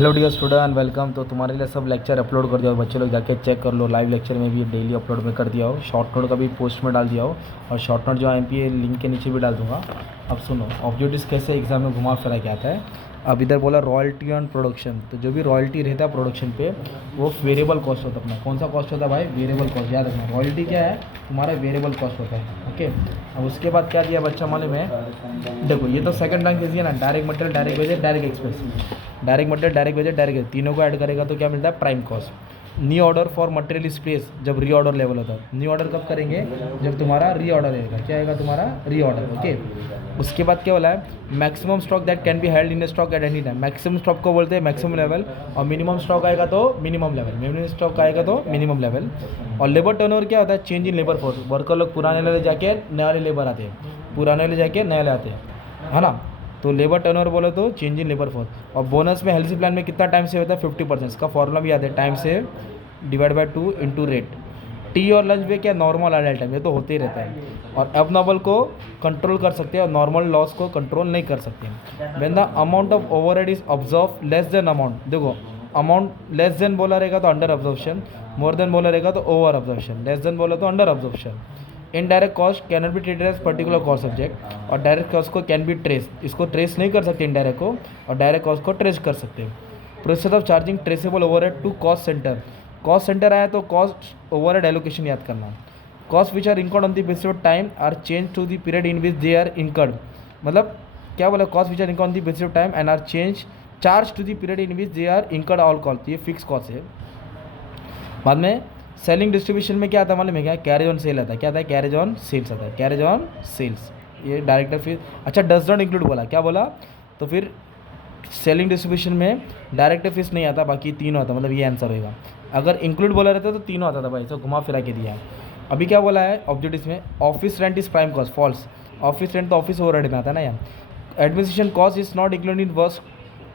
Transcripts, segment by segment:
Hello dear student, welcome. तो तुम्हारे लिए सब लेक्चर अपलोड कर दिया हो, बच्चे लोग जाके चेक कर लो। लाइव लेक्चर में भी डेली अपलोड में कर दिया हो, शॉर्ट नोट का भी पोस्ट में डाल दिया हो, और शॉर्ट नोट जो एमपीए लिंक के नीचे भी डाल दूंगा। अब सुनो, ऑब्जेक्टिव्स कैसे एग्जाम में घुमा फिरा के आता है। अब इधर बोला रॉयल्टी ऑन प्रोडक्शन, तो जो भी रॉयल्टी रहता है प्रोडक्शन पे वो वेरिएबल कॉस्ट होता है अपना। कौन सा कॉस्ट होता है भाई? Variable cost. याद रखना, रॉयल्टी क्या है? तुम्हारा वेरिएबल कॉस्ट होता है। ओके, अब उसके बाद क्या दिया बच्चा मालूम है? देखो, ये तो सेकंड रैंक दिया ना, direct material, direct wages, direct expense. Direct material, direct wages, direct, तीनों को ऐड करेगा तो क्या मिलता है? Prime cost. New order for material is place, जब री ऑर्डर लेवल होता है। न्यू ऑर्डर कब करेंगे? जब तुम्हारा री ऑर्डर रहेगा। क्या आएगा तुम्हारा? री ऑर्डर। ओके, उसके बाद क्या बोला है? Maximum stock that can be held in stock at any time. Maximum stock को बोलते हैं मैक्सिमम लेवल, और मिनिमम स्टॉक आएगा तो मिनिमम लेवल, मिनिमम स्टॉक आएगा तो मिनिमम लेवल। और लेबर टर्नओवर क्या होता है? Change in labour force. Worker लोग पुराने लेवल जाके नए वाले लेबर आते हैं, पुराने वाले जाके नए वाले आते हैं, है ना। तो लेबर टर्नओवर बोलो तो चेंज इन लेबर फोर्स। और बोनस में हेल्थ प्लान में कितना टाइम से होता है? 50%। इसका फॉर्मूला भी याद है, टाइम से divide by 2 into rate. T और लंच ब्रेक या नॉर्मल आइडल टाइम, ये तो होते ही रहता है। और एबनॉर्मल को कंट्रोल कर सकते हैं और नॉर्मल लॉस को कंट्रोल नहीं कर सकते हैं। When the amount of overhead is observe less than amount, देखो अमाउंट लेस देन बोला रहेगा तो अंडर ऑब्जर्वेशन, मोर देन बोला रहेगा तो ओवर ऑब्जर्वेशन, लेस देन बोला तो under observation. Indirect cost can not be treated as particular cost subject, और डायरेक्ट कॉस्ट को कैन बी ट्रेस, इसको ट्रेस नहीं कर सकते इनडायरेक्ट को, और डायरेक्ट कॉस्ट को ट्रेस कर सकते हैं। Process of charging traceable overhead to cost centre. Cost centre आया तो कॉस्ट ओवरहेड एलोकेशन याद करना। Cost which are incurred on the basis of time are change to the period in which they are incurred. मतलब क्या बोला? Cost which are incurred on the basis of time and are change charge to the period in which they are incurred all cost, ये fix cost है। बाद में selling distribution में क्या आता है मालूम है? क्या? कैरेज ऑन सेल आता है। क्या आता है? कैरेज ऑन सेल्स आता है, कैरेज ऑन सेल्स। ये डायरेक्टर फीस। अच्छा, डज नॉट इंक्लूड बोला, क्या बोला? तो फिर सेलिंग डिस्ट्रीब्यूशन में डायरेक्टर फीस नहीं आता, बाकी तीनों आता, मतलब ये आंसर होगा। अगर इंक्लूड बोला रहता तो तीनों आता था भाई, तो घुमा फिरा के दिया है। अभी क्या बोला है ऑब्जेक्टिव में? Office rent is prime cost, false. Office rent तो ऑफिस ओवरहेड में आता है ना यार। Administration cost is not included in work,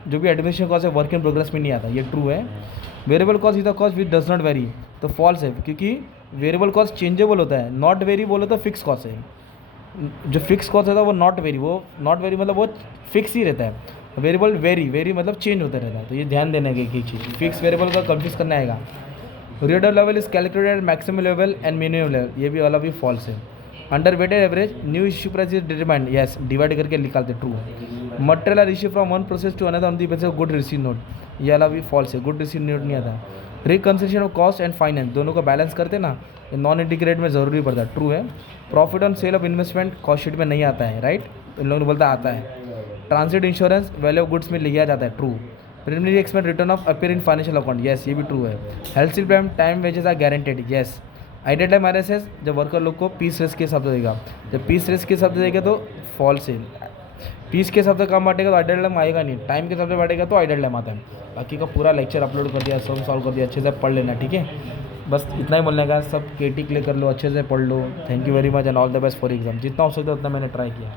जो भी एडमिनिस्ट्रेशन कॉस्ट है वर्क इन प्रोग्रेस में नहीं आता, ये ट्रू है। Variable cost is the cost which does not vary, तो फॉल्स है, क्योंकि वेरिएबल कॉस्ट चेंजेबल होता है। नॉट वेरी बोलो तो फिक्स कॉस्ट है, जो फिक्स कॉस्ट होता है वो नॉट वेरी, वो नॉट वेरी मतलब वो फिक्स ही रहता है। वेरिएबल वेरी, वेरी मतलब चेंज होता रहता है, तो ये ध्यान देने की चीज़। फिक्स वेरिएबल का कंफ्यूज करना आएगा। Reorder level is calculated maximum level and minimum level, ये भी वाला भी फॉल्स है। Under weighted average new issue price is determined, yes, divide करके निकालते, true. Material are issue from one process to another on the basis of good receive note, ये वाला भी फॉल्स है, गुड रिसीव नोट नहीं आता। Reconciliation of cost and finance, दोनों को बैलेंस करते ना, नॉन इंटीग्रेट में ज़रूरी पड़ता है, ट्रू है। Profit on sale of investment cost sheet में नहीं आता है, राइट, इन लोगों ने बोलता आता है। Transit insurance value of goods में लिया जाता है, true. Preliminary expense return of appear in financial account, yes, ये भी ट्रू है। Health plan time wages are guaranteed, yes. Ideal time RSS जब वर्कर लोग को पीस रेस के हिसाब से देगा, जब पीस रेस के हिसाब से देगा तो फॉल्स है। पीस के हिसाब से काम बांटेगा तो आइडियल टाइम आएगा नहीं, टाइम के हिसाब से बांटेगा तो आइडियल टाइम आता है। बाकी का पूरा लेक्चर अपलोड कर दिया, सम सॉल्व कर दिया, अच्छे से पढ़ लेना, ठीक है। बस इतना ही बोलने का, सब केटी क्लियर कर लो, अच्छे से पढ़ लो। Thank you very much and all the best for exam. जितना हो सकता है उतना मैंने ट्राई किया।